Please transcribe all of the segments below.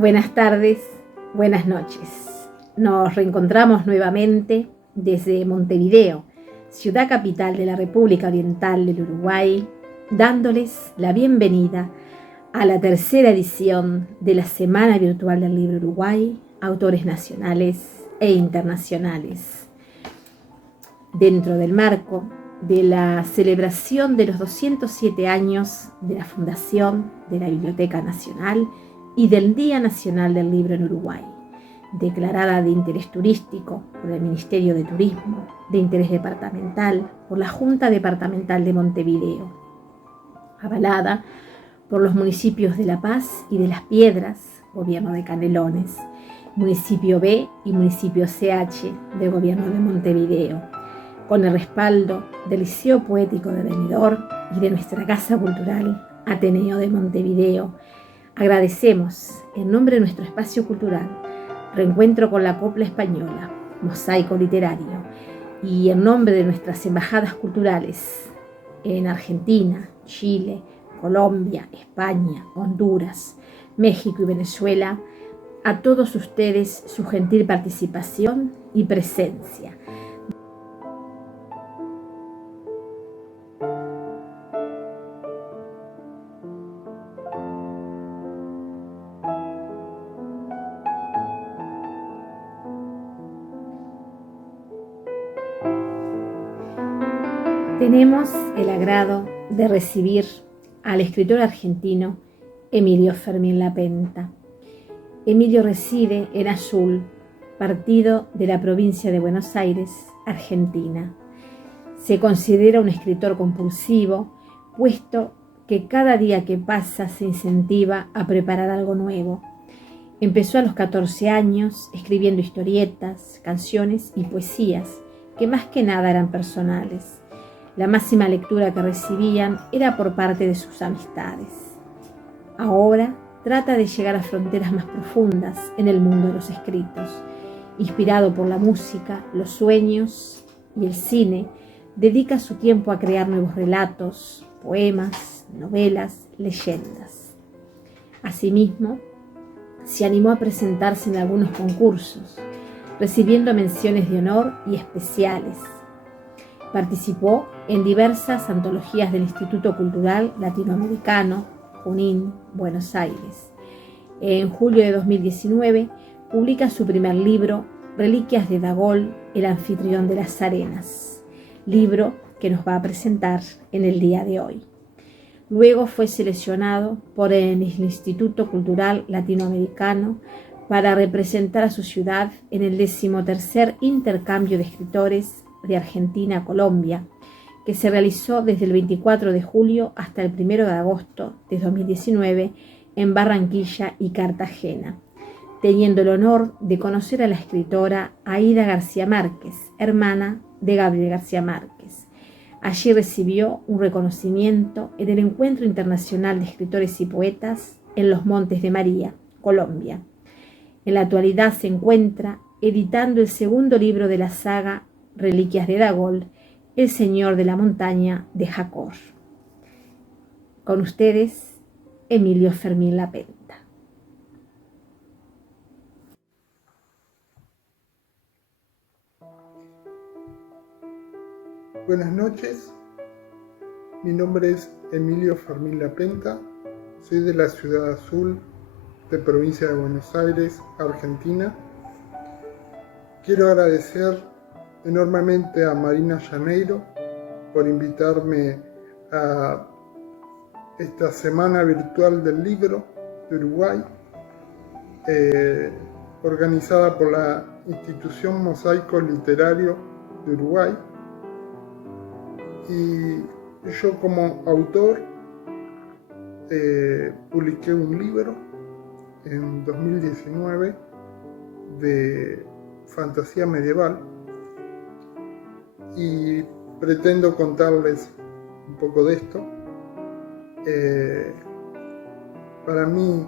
Buenas tardes, buenas noches. Nos reencontramos nuevamente desde Montevideo, ciudad capital de la República Oriental del Uruguay, dándoles la bienvenida a la tercera edición de la Semana Virtual del Libro Uruguay, autores nacionales e internacionales. Dentro del marco de la celebración de los 207 años de la fundación de la Biblioteca Nacional y del Día Nacional del Libro en Uruguay, declarada de interés turístico por el Ministerio de Turismo, de interés departamental por la Junta Departamental de Montevideo, avalada por los municipios de La Paz y de Las Piedras, Gobierno de Canelones, Municipio B y Municipio CH del Gobierno de Montevideo, con el respaldo del Liceo Poético de Benidorm y de nuestra Casa Cultural Ateneo de Montevideo. Agradecemos, en nombre de nuestro espacio cultural, Reencuentro con la Copla Española, Mosaico Literario, y en nombre de nuestras embajadas culturales en Argentina, Chile, Colombia, España, Honduras, México y Venezuela, a todos ustedes su gentil participación y presencia. Tenemos el agrado de recibir al escritor argentino Emilio Fermín Lapenta. Emilio reside en Azul, partido de la provincia de Buenos Aires, Argentina. Se considera un escritor compulsivo, puesto que cada día que pasa se incentiva a preparar algo nuevo. Empezó a los 14 años escribiendo historietas, canciones y poesías, que más que nada eran personales. La máxima lectura que recibían era por parte de sus amistades. Ahora trata de llegar a fronteras más profundas en el mundo de los escritos. Inspirado por la música, los sueños y el cine, dedica su tiempo a crear nuevos relatos, poemas, novelas, leyendas. Asimismo, se animó a presentarse en algunos concursos, recibiendo menciones de honor y especiales. Participó en diversas antologías del Instituto Cultural Latinoamericano, Junín, Buenos Aires. En julio de 2019 publica su primer libro, Reliquias de Dagol, el anfitrión de las arenas, libro que nos va a presentar en el día de hoy. Luego fue seleccionado por el Instituto Cultural Latinoamericano para representar a su ciudad en el 13º intercambio de escritores de Argentina a Colombia, que se realizó desde el 24 de julio hasta el 1 de agosto de 2019 en Barranquilla y Cartagena, teniendo el honor de conocer a la escritora Aída García Márquez, hermana de Gabriel García Márquez. Allí recibió un reconocimiento en el Encuentro Internacional de Escritores y Poetas en Los Montes de María, Colombia. En la actualidad se encuentra editando el segundo libro de la saga Reliquias de Dagol, El Señor de la Montaña de Jacor. Con ustedes, Emilio Fermín Lapenta. Buenas noches, mi nombre es Emilio Fermín Lapenta, soy de la Ciudad Azul, de provincia de Buenos Aires, Argentina. Quiero agradecer enormemente a Marina Llaneiro por invitarme a esta Semana Virtual del Libro de Uruguay, organizada por la Institución Mosaico Literario de Uruguay. Y yo como autor publiqué un libro en 2019 de fantasía medieval y pretendo contarles un poco de esto. Para mí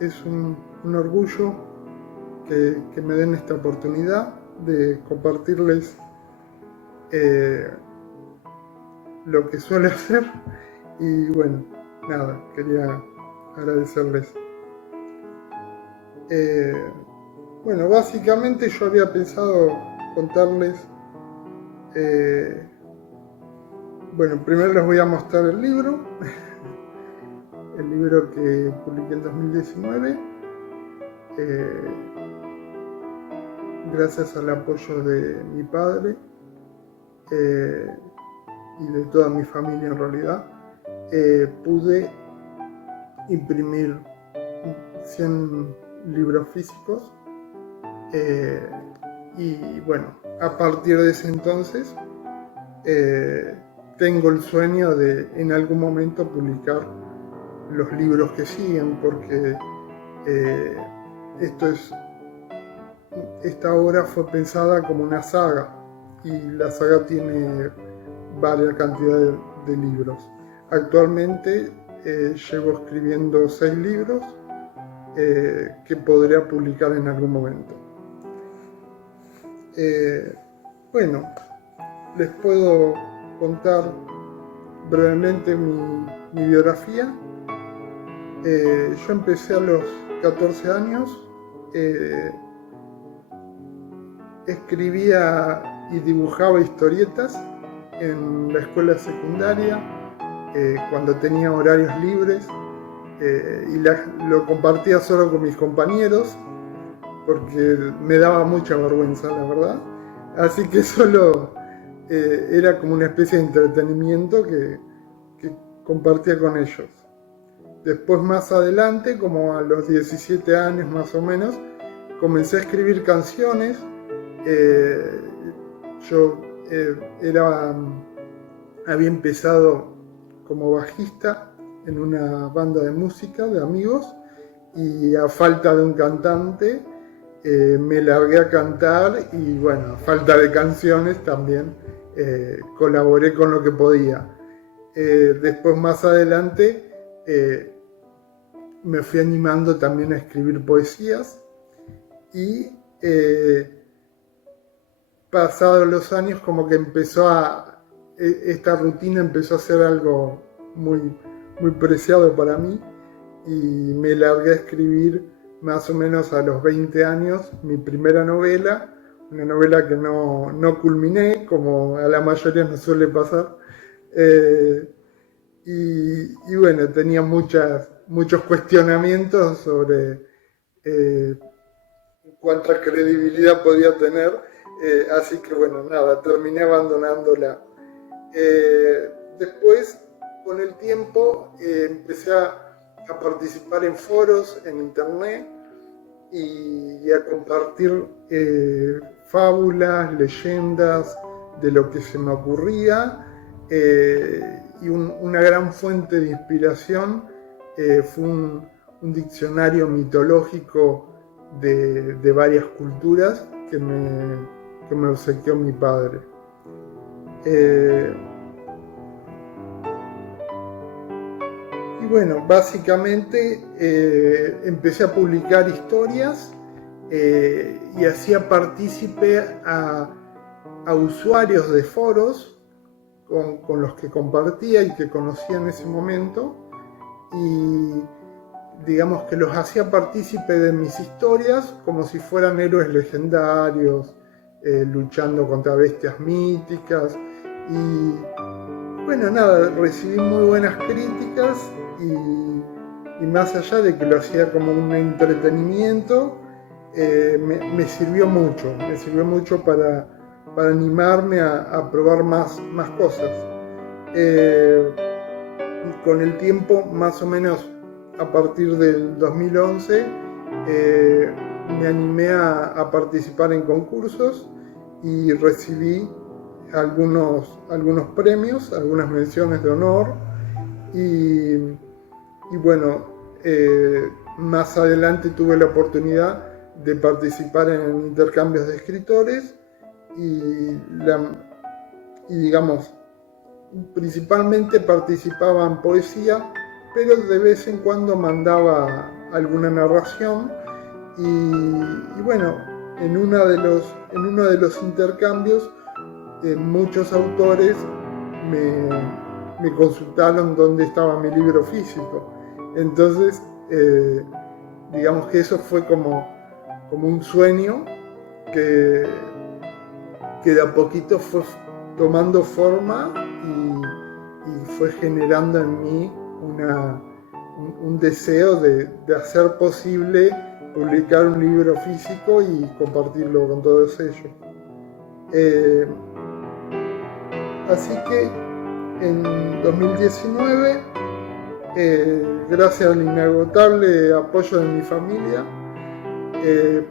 es un orgullo que me den esta oportunidad de compartirles lo que suele hacer y bueno, nada, quería agradecerles. Bueno, básicamente yo había pensado contarles, bueno, primero les voy a mostrar el libro que publiqué en 2019, gracias al apoyo de mi padre y de toda mi familia en realidad, pude imprimir 100 libros físicos y bueno, a partir de ese entonces tengo el sueño de en algún momento publicar los libros que siguen, porque esta obra fue pensada como una saga y la saga tiene varias cantidades de libros. Actualmente llevo escribiendo 6 libros que podría publicar en algún momento. Bueno, les puedo contar brevemente mi biografía. Yo empecé a los 14 años, escribía y dibujaba historietas en la escuela secundaria cuando tenía horarios libres, y lo compartía solo con mis compañeros porque me daba mucha vergüenza, la verdad. Así que solo era como una especie de entretenimiento que compartía con ellos. Después, más adelante, como a los 17 años más o menos, comencé a escribir canciones. Yo había empezado como bajista en una banda de música de amigos y a falta de un cantante me largué a cantar y bueno, a falta de canciones también colaboré con lo que podía. Después, más adelante, me fui animando también a escribir poesías y pasados los años como que esta rutina empezó a ser algo muy, muy preciado para mí y me largué a escribir más o menos a los 20 años mi primera novela, una novela que no culminé, como a la mayoría nos suele pasar, y bueno, tenía muchos cuestionamientos sobre cuánta credibilidad podía tener, así que bueno, nada, terminé abandonándola. Después, con el tiempo, empecé a participar en foros en internet y a compartir fábulas, leyendas de lo que se me ocurría, y una gran fuente de inspiración fue un diccionario mitológico de varias culturas que me obsequió mi padre. Y bueno, básicamente empecé a publicar historias y hacía partícipe a usuarios de foros con los que compartía y que conocía en ese momento, y digamos que los hacía partícipe de mis historias como si fueran héroes legendarios, luchando contra bestias míticas. Y bueno, nada, recibí muy buenas críticas y más allá de que lo hacía como un entretenimiento, me sirvió mucho para animarme a probar más cosas. Con el tiempo, más o menos a partir del 2011, me animé a participar en concursos y recibí algunos premios, algunas menciones de honor, y bueno, más adelante tuve la oportunidad de participar en intercambios de escritores y digamos, principalmente participaba en poesía, pero de vez en cuando mandaba alguna narración y bueno, en uno de los intercambios muchos autores me consultaron dónde estaba mi libro físico. Entonces digamos que eso fue como un sueño que de a poquito fue tomando forma y fue generando en mí un deseo de hacer posible publicar un libro físico y compartirlo con todos ellos. Así que en 2019, gracias al inagotable apoyo de mi familia,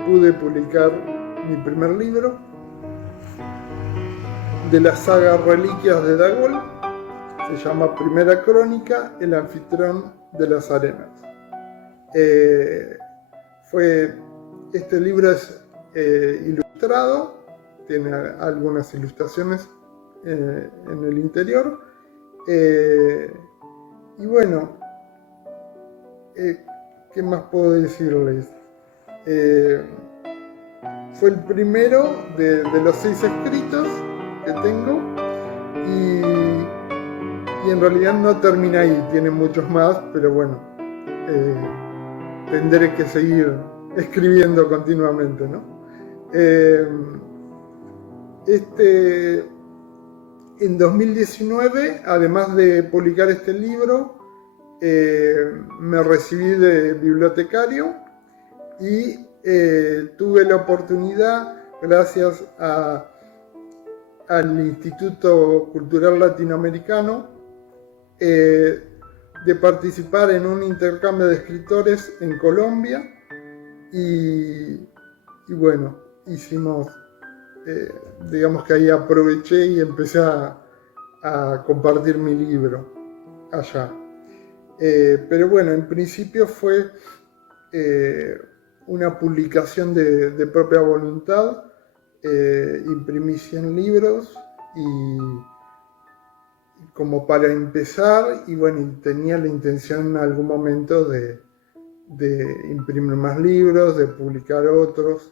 pude publicar mi primer libro de la saga Reliquias de Dagol. Se llama Primera Crónica, el anfitrión de las arenas. Este libro es ilustrado, tiene algunas ilustraciones en el interior. Y bueno, ¿qué más puedo decirles? Fue el primero de los 6 escritos que tengo y en realidad no termina ahí, tiene muchos más, pero bueno, tendré que seguir escribiendo continuamente, ¿no? En 2019, además de publicar este libro, me recibí de bibliotecario y tuve la oportunidad, gracias al Instituto Cultural Latinoamericano, de participar en un intercambio de escritores en Colombia y bueno, hicimos, digamos que ahí aproveché y empecé a compartir mi libro allá. Pero bueno, en principio fue una publicación de propia voluntad. Imprimí 100 libros y como para empezar, y bueno, tenía la intención en algún momento de imprimir más libros, de publicar otros,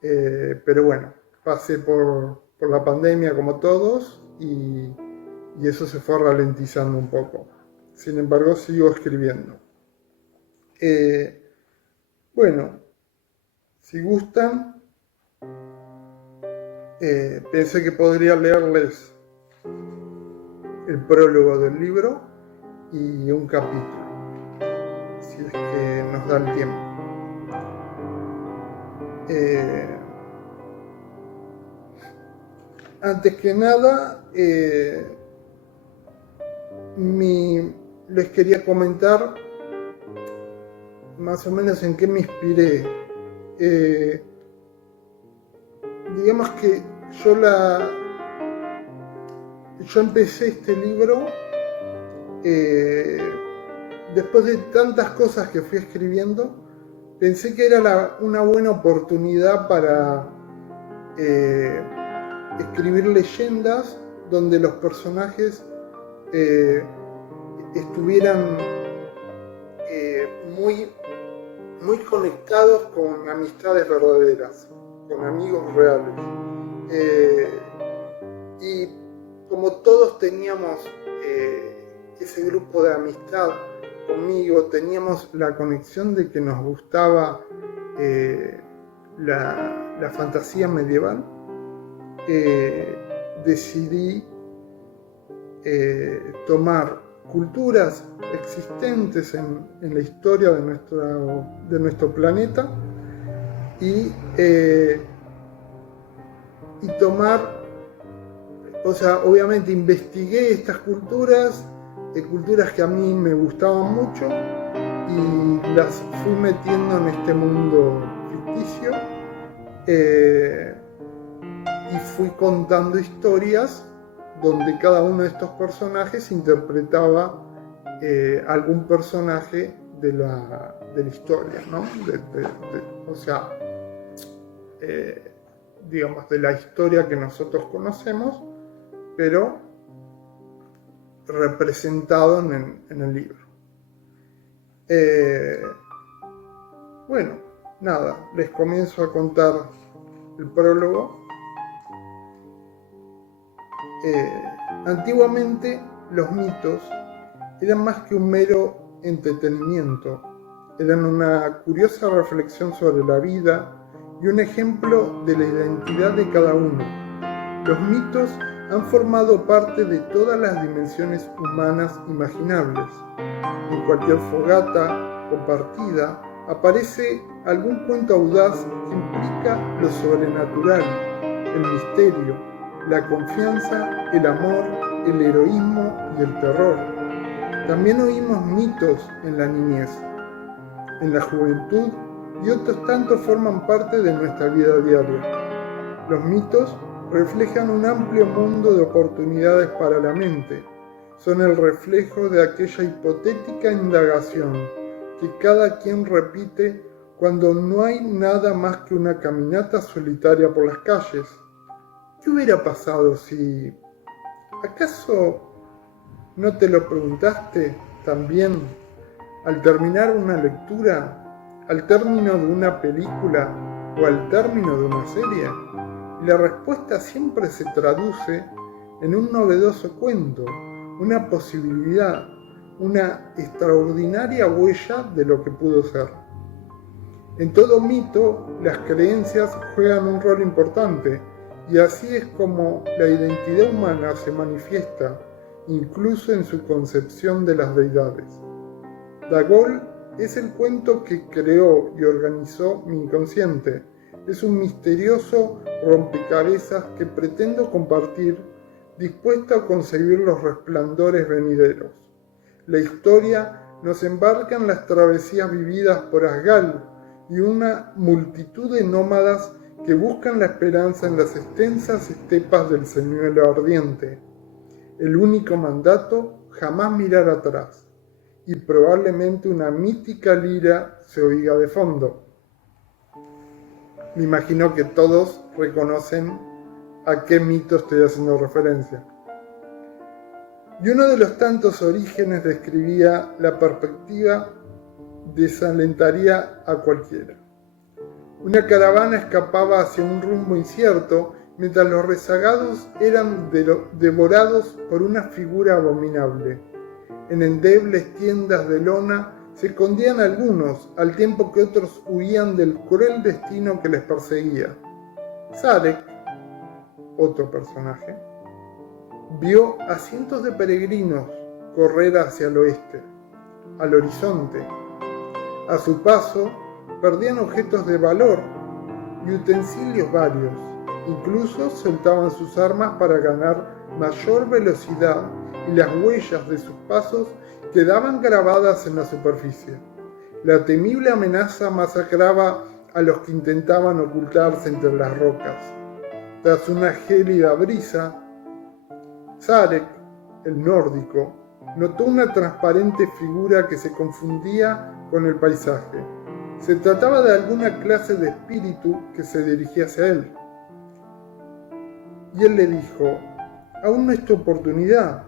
pero bueno, pasé por la pandemia como todos y eso se fue ralentizando un poco. Sin embargo, sigo escribiendo. Bueno, si gustan, pensé que podría leerles el prólogo del libro y un capítulo, si es que nos da el tiempo. Antes que nada, les quería comentar más o menos en qué me inspiré. Digamos que yo empecé este libro después de tantas cosas que fui escribiendo. Pensé que era una buena oportunidad para escribir leyendas donde los personajes estuvieran muy conectados con amistades verdaderas, con amigos reales. Y como todos teníamos ese grupo de amistad conmigo, teníamos la conexión de que nos gustaba la fantasía medieval, decidí tomar culturas existentes en la historia de nuestro planeta y tomar, o sea, obviamente investigué estas culturas que a mí me gustaban mucho y las fui metiendo en este mundo ficticio y fui contando historias donde cada uno de estos personajes interpretaba algún personaje de la historia, ¿no? O sea, digamos, de la historia que nosotros conocemos, pero representado en el libro. Bueno, nada, les comienzo a contar el prólogo. Antiguamente los mitos eran más que un mero entretenimiento eran una curiosa reflexión sobre la vida y un ejemplo de la identidad de cada uno. Los mitos han formado parte de todas las dimensiones humanas imaginables. En cualquier fogata o partida aparece algún cuento audaz que implica lo sobrenatural, el misterio, la confianza, el amor, el heroísmo y el terror. También oímos mitos en la niñez, en la juventud y otros tantos forman parte de nuestra vida diaria. Los mitos reflejan un amplio mundo de oportunidades para la mente. Son el reflejo de aquella hipotética indagación que cada quien repite cuando no hay nada más que una caminata solitaria por las calles. ¿Qué hubiera pasado si... ¿Acaso no te lo preguntaste también al terminar una lectura, al término de una película o al término de una serie? Y la respuesta siempre se traduce en un novedoso cuento, una posibilidad, una extraordinaria huella de lo que pudo ser. En todo mito, las creencias juegan un rol importante, y así es como la identidad humana se manifiesta, incluso en su concepción de las deidades. Dagol es el cuento que creó y organizó mi inconsciente. Es un misterioso rompecabezas que pretendo compartir, dispuesto a concebir los resplandores venideros. La historia nos embarca en las travesías vividas por Asgal y una multitud de nómadas que buscan la esperanza en las extensas estepas del señuelo ardiente. El único mandato, jamás mirar atrás, y probablemente una mítica lira se oiga de fondo. Me imagino que todos reconocen a qué mito estoy haciendo referencia. Y uno de los tantos orígenes describía la perspectiva desalentaría a cualquiera. Una caravana escapaba hacia un rumbo incierto, mientras los rezagados eran devorados por una figura abominable. En endebles tiendas de lona se escondían algunos, al tiempo que otros huían del cruel destino que les perseguía. Sarek, otro personaje, vio a cientos de peregrinos correr hacia el oeste, al horizonte. A su paso, perdían objetos de valor y utensilios varios. Incluso soltaban sus armas para ganar mayor velocidad, y las huellas de sus pasos quedaban grabadas en la superficie. La temible amenaza masacraba a los que intentaban ocultarse entre las rocas. Tras una gélida brisa, Sarek, el nórdico, notó una transparente figura que se confundía con el paisaje. Se trataba de alguna clase de espíritu que se dirigía hacia él. Y él le dijo: «Aún no es tu oportunidad»,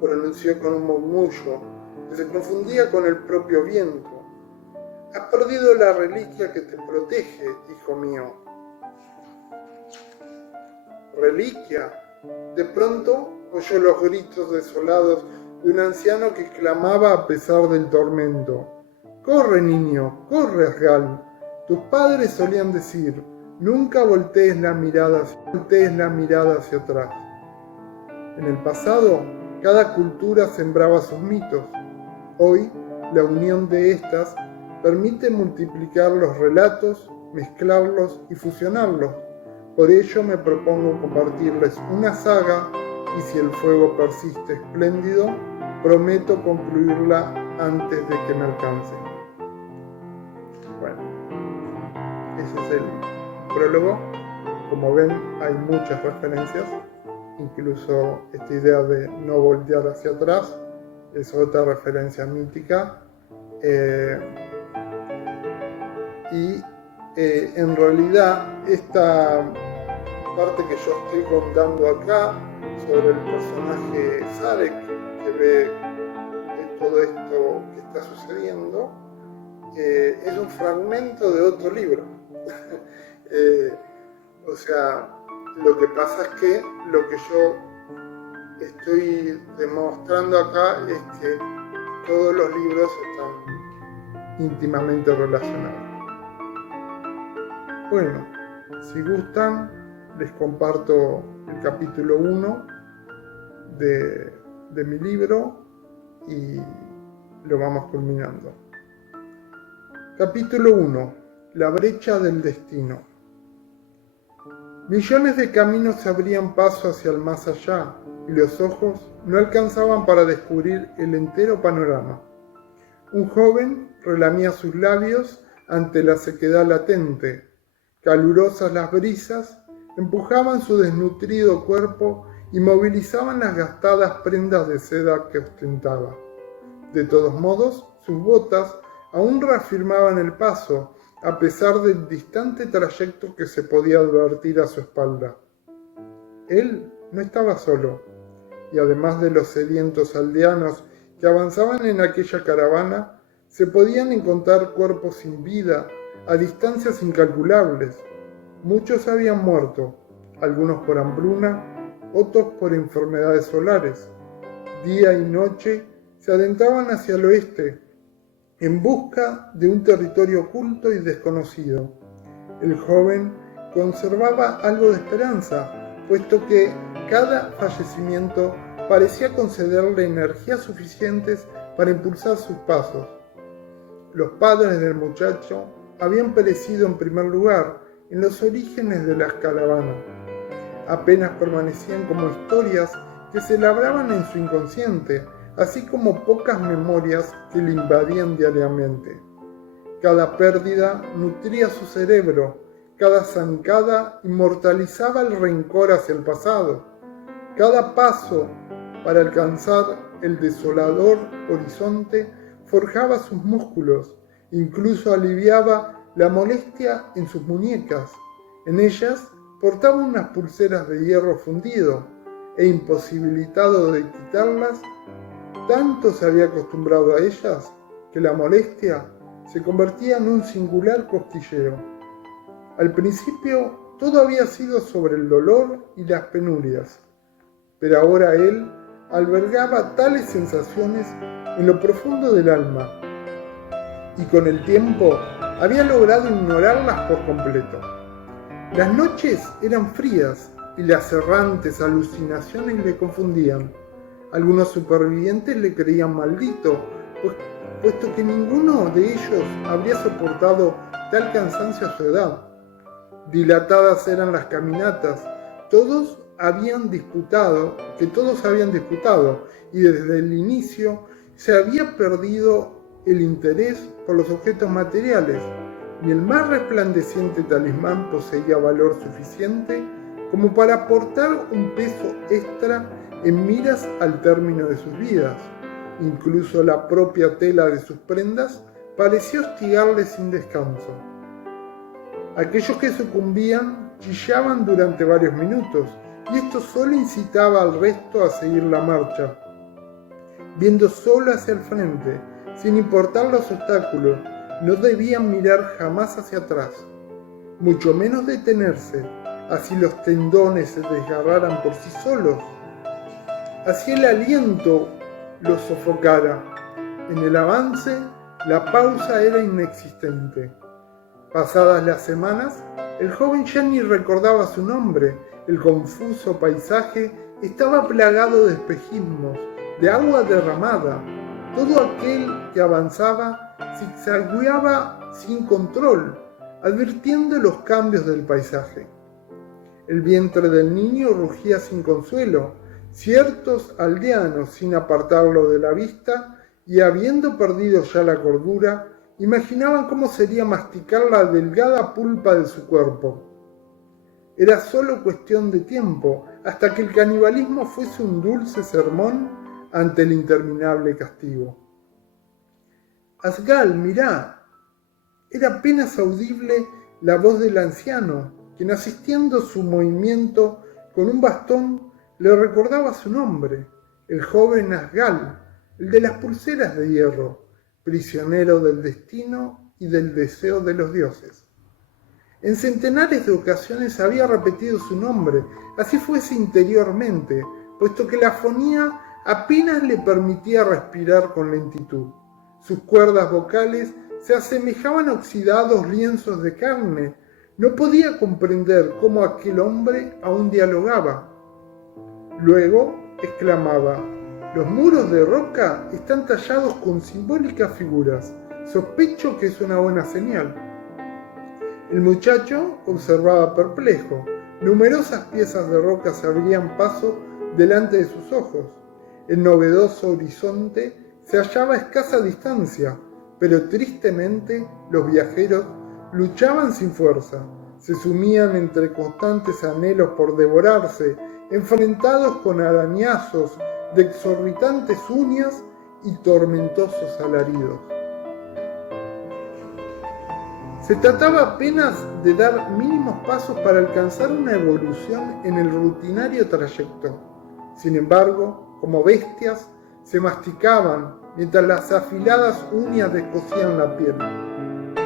pronunció con un murmullo que se confundía con el propio viento. «Has perdido la reliquia que te protege, hijo mío». ¿Reliquia? De pronto oyó los gritos desolados de un anciano que clamaba a pesar del tormento. «Corre, niño, corre, Asgal. Tus padres solían decir, nunca voltees la mirada hacia atrás». En el pasado, cada cultura sembraba sus mitos. Hoy, la unión de estas permite multiplicar los relatos, mezclarlos y fusionarlos. Por ello me propongo compartirles una saga, y si el fuego persiste espléndido, prometo concluirla antes de que me alcance. Bueno, ese es el prólogo. Como ven, hay muchas referencias, incluso esta idea de no voltear hacia atrás es otra referencia mítica. En realidad, esta parte que yo estoy contando acá sobre el personaje Sarek, que ve todo esto que está sucediendo, es un fragmento de otro libro. O sea, lo que pasa es que lo que yo estoy demostrando acá es que todos los libros están íntimamente relacionado. Bueno, si gustan, les comparto el capítulo 1 de mi libro y lo vamos culminando. Capítulo 1. La brecha del destino. Millones de caminos se abrían paso hacia el más allá y los ojos no alcanzaban para descubrir el entero panorama. Un joven relamía sus labios ante la sequedad latente. Calurosas las brisas empujaban su desnutrido cuerpo y movilizaban las gastadas prendas de seda que ostentaba. De todos modos, sus botas aún reafirmaban el paso, a pesar del distante trayecto que se podía advertir a su espalda. Él no estaba solo, y además de los sedientos aldeanos que avanzaban en aquella caravana, se podían encontrar cuerpos sin vida a distancias incalculables. Muchos habían muerto, algunos por hambruna, otros por enfermedades solares. Día y noche se adentraban hacia el oeste, en busca de un territorio oculto y desconocido. El joven conservaba algo de esperanza, puesto que cada fallecimiento parecía concederle energías suficientes para impulsar sus pasos. Los padres del muchacho habían perecido en primer lugar en los orígenes de las caravanas. Apenas permanecían como historias que se labraban en su inconsciente, así como pocas memorias que le invadían diariamente. Cada pérdida nutría su cerebro, cada zancada inmortalizaba el rencor hacia el pasado. Cada paso para alcanzar el desolador horizonte forjaba sus músculos, incluso aliviaba la molestia en sus muñecas. En ellas portaba unas pulseras de hierro fundido, e imposibilitado de quitarlas, tanto se había acostumbrado a ellas que la molestia se convertía en un singular cosquilleo. Al principio todo había sido sobre el dolor y las penurias, pero ahora él albergaba tales sensaciones en lo profundo del alma, y con el tiempo había logrado ignorarlas por completo. Las noches eran frías y las errantes alucinaciones le confundían. Algunos supervivientes le creían maldito, puesto que ninguno de ellos habría soportado tal cansancio a su edad. Dilatadas eran las caminatas, todos habían disputado, y desde el inicio se había perdido el interés por los objetos materiales. Ni el más resplandeciente talismán poseía valor suficiente como para aportar un peso extra en miras al término de sus vidas. Incluso la propia tela de sus prendas parecía hostigarles sin descanso. Aquellos que sucumbían chillaban durante varios minutos, y esto solo incitaba al resto a seguir la marcha, viendo solo hacia el frente, sin importar los obstáculos. No debían mirar jamás hacia atrás, mucho menos detenerse, así los tendones se desgarraran por sí solos, así el aliento los sofocara. En el avance, la pausa era inexistente. Pasadas las semanas, el joven ya ni recordaba su nombre. El confuso paisaje estaba plagado de espejismos, de agua derramada. Todo aquel que avanzaba zigzagueaba sin control, advirtiendo los cambios del paisaje. El vientre del niño rugía sin consuelo. Ciertos aldeanos, sin apartarlo de la vista y habiendo perdido ya la cordura, imaginaban cómo sería masticar la delgada pulpa de su cuerpo. Era solo cuestión de tiempo hasta que el canibalismo fuese un dulce sermón ante el interminable castigo. Asgal, mirá. Era apenas audible la voz del anciano, quien asistiendo su movimiento con un bastón le recordaba su nombre, el joven Asgal, el de las pulseras de hierro, prisionero del destino y del deseo de los dioses. En centenares de ocasiones había repetido su nombre, así fuese interiormente, puesto que la afonía apenas le permitía respirar con lentitud. Sus cuerdas vocales se asemejaban a oxidados lienzos de carne. No podía comprender cómo aquel hombre aún dialogaba. Luego exclamaba: «Los muros de roca están tallados con simbólicas figuras. Sospecho que es una buena señal». El muchacho observaba perplejo. Numerosas piezas de roca se abrían paso delante de sus ojos. El novedoso horizonte se hallaba a escasa distancia, pero tristemente los viajeros luchaban sin fuerza. Se sumían entre constantes anhelos por devorarse, enfrentados con arañazos de exorbitantes uñas y tormentosos alaridos. Se trataba apenas de dar mínimos pasos para alcanzar una evolución en el rutinario trayecto. Sin embargo, como bestias, se masticaban mientras las afiladas uñas descosían la piel.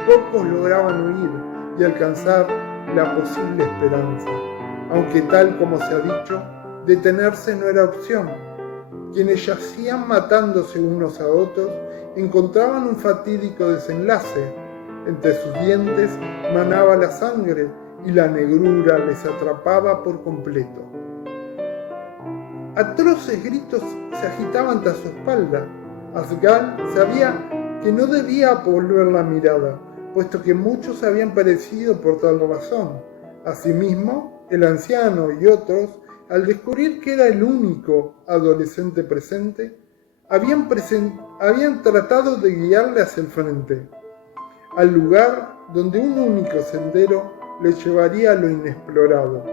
Pocos lograban huir y alcanzar la posible esperanza, aunque tal como se ha dicho, detenerse no era opción. Quienes yacían matándose unos a otros encontraban un fatídico desenlace. Entre sus dientes manaba la sangre y la negrura les atrapaba por completo. Atroces gritos se agitaban tras su espalda. Asgal sabía que no debía volver la mirada, puesto que muchos habían perecido por tal razón. Asimismo, el anciano y otros, al descubrir que era el único adolescente presente, habían tratado de guiarle hacia el frente, al lugar donde un único sendero le llevaría a lo inexplorado.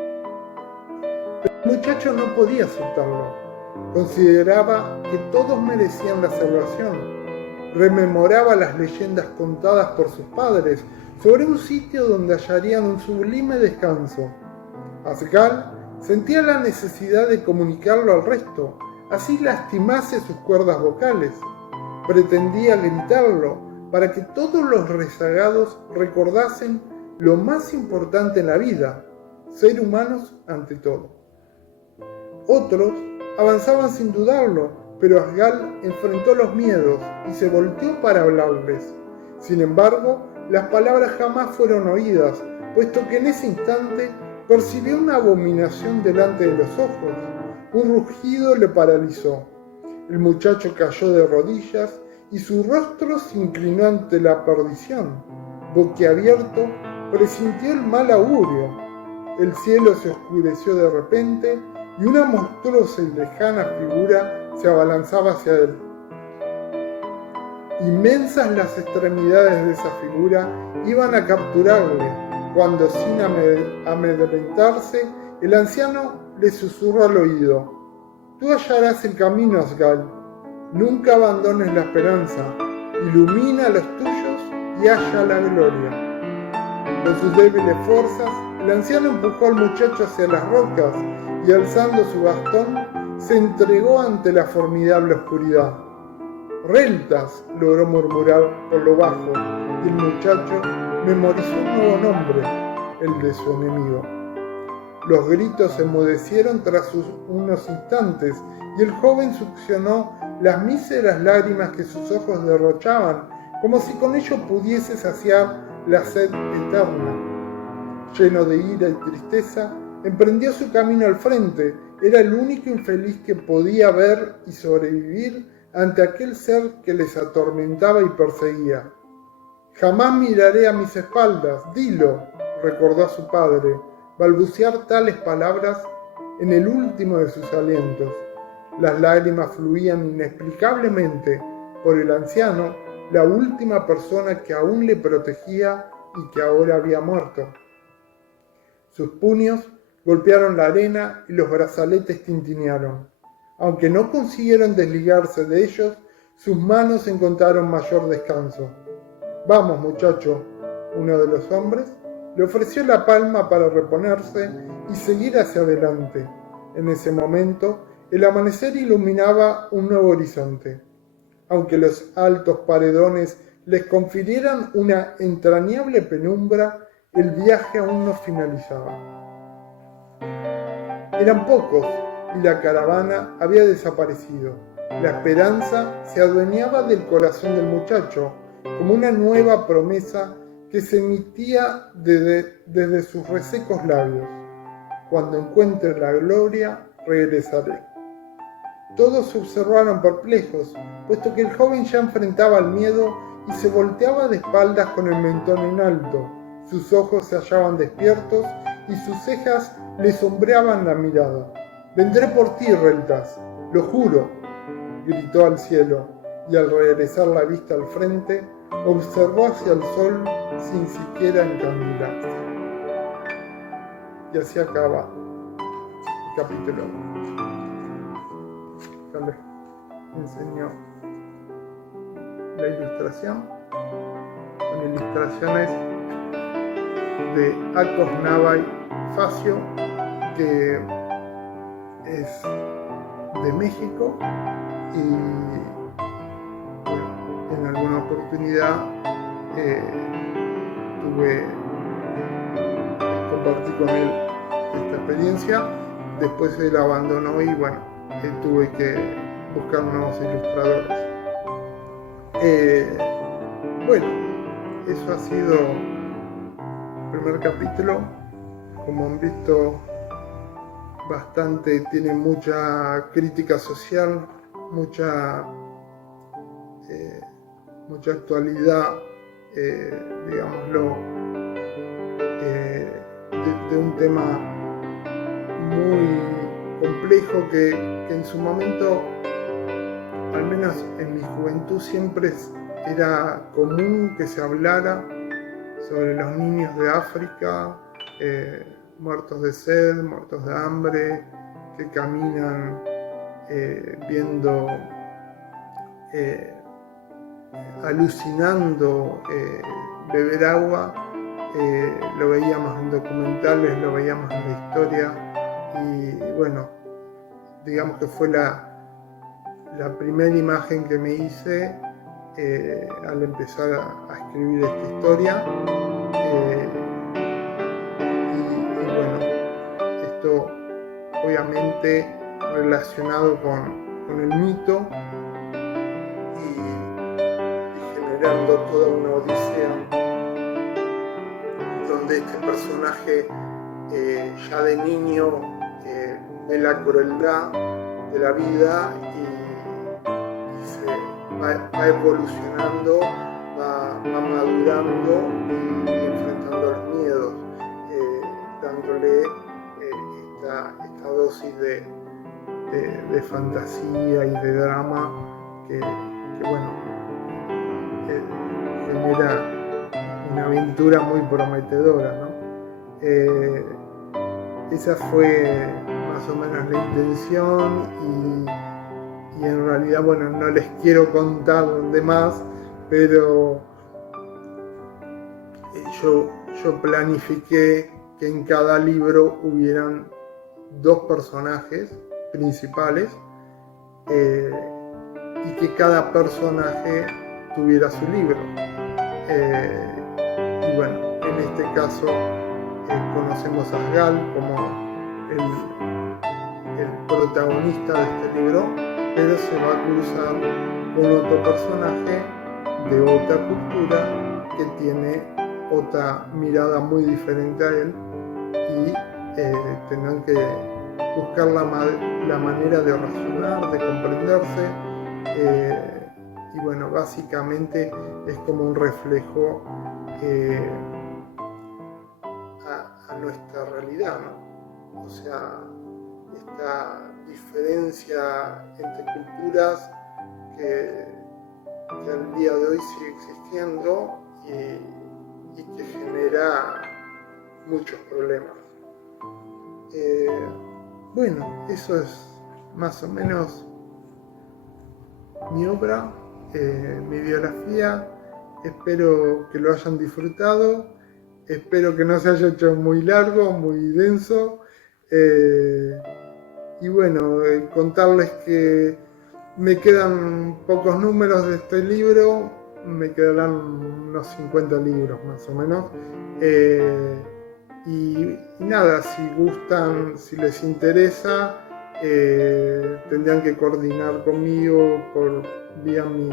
Pero el muchacho no podía aceptarlo. Consideraba que todos merecían la salvación. Rememoraba las leyendas contadas por sus padres sobre un sitio donde hallarían un sublime descanso. Asgal sentía la necesidad de comunicarlo al resto, así lastimase sus cuerdas vocales. Pretendía gritarlo para que todos los rezagados recordasen lo más importante en la vida: ser humanos ante todo. Otros avanzaban sin dudarlo, pero Asgal enfrentó los miedos y se volteó para hablarles. Sin embargo, las palabras jamás fueron oídas, puesto que en ese instante percibió una abominación delante de los ojos. Un rugido le paralizó. El muchacho cayó de rodillas y su rostro se inclinó ante la perdición. Boquiabierto, presintió el mal augurio. El cielo se oscureció de repente y una monstruosa y lejana figura se abalanzaba hacia él. Inmensas las extremidades de esa figura iban a capturarle, cuando sin amedrentarse, el anciano le susurró al oído: «Tú hallarás el camino, Asgal. Nunca abandones la esperanza. Ilumina a los tuyos y halla la gloria». Con sus débiles fuerzas, el anciano empujó al muchacho hacia las rocas y, alzando su bastón, se entregó ante la formidable oscuridad. «Reltas», logró murmurar por lo bajo, y el muchacho memorizó un nuevo nombre, el de su enemigo. Los gritos enmudecieron tras unos instantes y el joven succionó las míseras lágrimas que sus ojos derrochaban, como si con ello pudiese saciar la sed eterna. Lleno de ira y tristeza, emprendió su camino al frente. Era el único infeliz que podía ver y sobrevivir ante aquel ser que les atormentaba y perseguía. «Jamás miraré a mis espaldas, dilo», recordó a su padre, balbucear tales palabras en el último de sus alientos. Las lágrimas fluían inexplicablemente por el anciano, la última persona que aún le protegía y que ahora había muerto. Sus puños golpearon la arena y los brazaletes tintinearon. Aunque no consiguieron desligarse de ellos, sus manos encontraron mayor descanso. «Vamos, muchacho», uno de los hombres le ofreció la palma para reponerse y seguir hacia adelante. En ese momento, el amanecer iluminaba un nuevo horizonte. Aunque los altos paredones les confirieran una entrañable penumbra, el viaje aún no finalizaba. Eran pocos y la caravana había desaparecido. La esperanza se adueñaba del corazón del muchacho, como una nueva promesa que se emitía desde sus resecos labios. Cuando encuentre la gloria, regresaré. Todos se observaron perplejos, puesto que el joven ya enfrentaba el miedo y se volteaba de espaldas con el mentón en alto. Sus ojos se hallaban despiertos y sus cejas le sombreaban la mirada. «Vendré por ti, Reltas, lo juro», gritó al cielo, y al regresar la vista al frente, observó hacia el sol sin siquiera encandilarse. Y así acaba el capítulo. Ya les enseño la ilustración, con ilustraciones de Akos Navai Facio, que es de México, y bueno, en alguna oportunidad compartí con él esta experiencia. Después él abandonó y bueno, tuve que buscar nuevos ilustradores. Bueno, eso ha sido el primer capítulo. Como han visto, tiene mucha crítica social, mucha actualidad, digámoslo, de un tema muy complejo que en su momento, al menos en mi juventud, siempre era común que se hablara sobre los niños de África, muertos de sed, muertos de hambre, que caminan viendo, alucinando beber agua. Lo veíamos en documentales, lo veíamos en la historia, y bueno, digamos que fue la primera imagen que me hice al empezar a escribir esta historia. Y bueno, esto obviamente relacionado con el mito y generando toda una odisea donde este personaje ya de niño ve la crueldad de la vida y se va evolucionando, va madurando y enfrentando los miedos, dándole esta dosis de fantasía y de drama que bueno, genera una aventura muy prometedora, ¿no? Esa fue más o menos la intención, y en realidad, bueno, no les quiero contar de más, pero yo planifiqué que en cada libro hubieran 2 personajes principales, y que cada personaje tuviera su libro. Y bueno, en este caso conocemos a Asgal como el protagonista de este libro, pero se va a cruzar con otro personaje de otra cultura que tiene otra mirada muy diferente a él, y tendrán que buscar la manera de razonar, de comprenderse, y bueno, básicamente es como un reflejo a nuestra realidad, ¿no? O sea, esta diferencia entre culturas que al día de hoy sigue existiendo y que genera muchos problemas. Bueno, eso es más o menos mi obra, mi biografía. Espero que lo hayan disfrutado, espero que no se haya hecho muy largo, muy denso, y bueno, contarles que me quedan pocos números de este libro, me quedarán unos 50 libros más o menos, y nada, si gustan, si les interesa, tendrían que coordinar conmigo por vía mi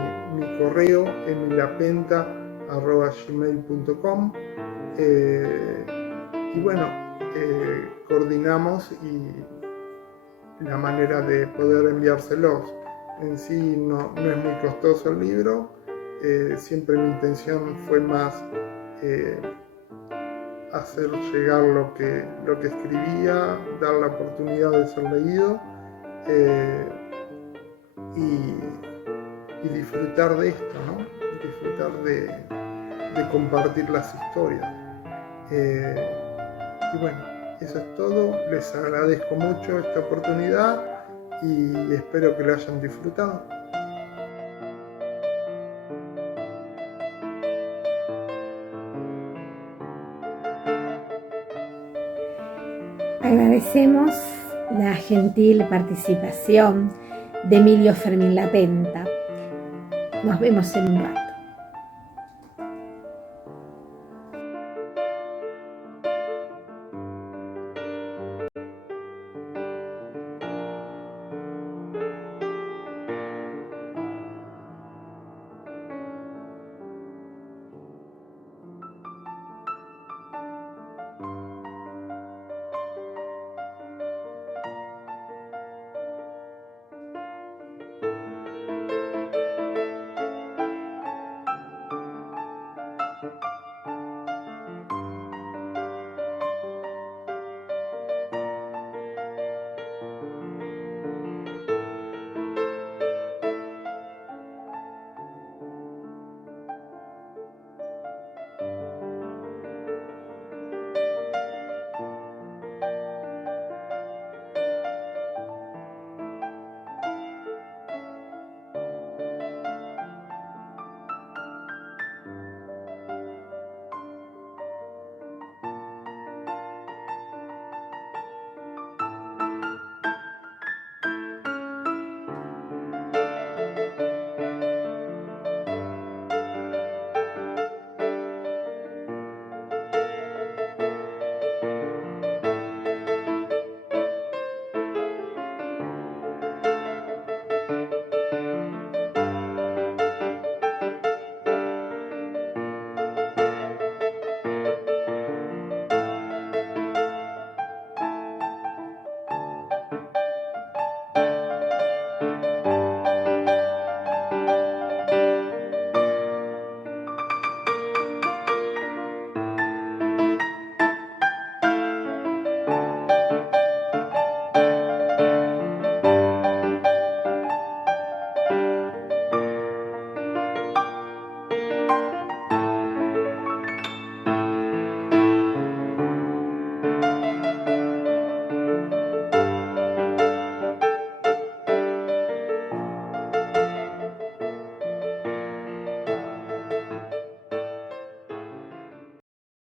correo emilapenta@gmail.com y bueno, coordinamos y la manera de poder enviárselos. En sí no es muy costoso el libro, siempre mi intención fue más hacer llegar lo que escribía, dar la oportunidad de ser leído y disfrutar de esto, ¿no? Disfrutar de compartir las historias. Y bueno, eso es todo. Les agradezco mucho esta oportunidad y espero que lo hayan disfrutado. Agradecemos la gentil participación de Emilio Fermín Lapenta. Nos vemos en un rato.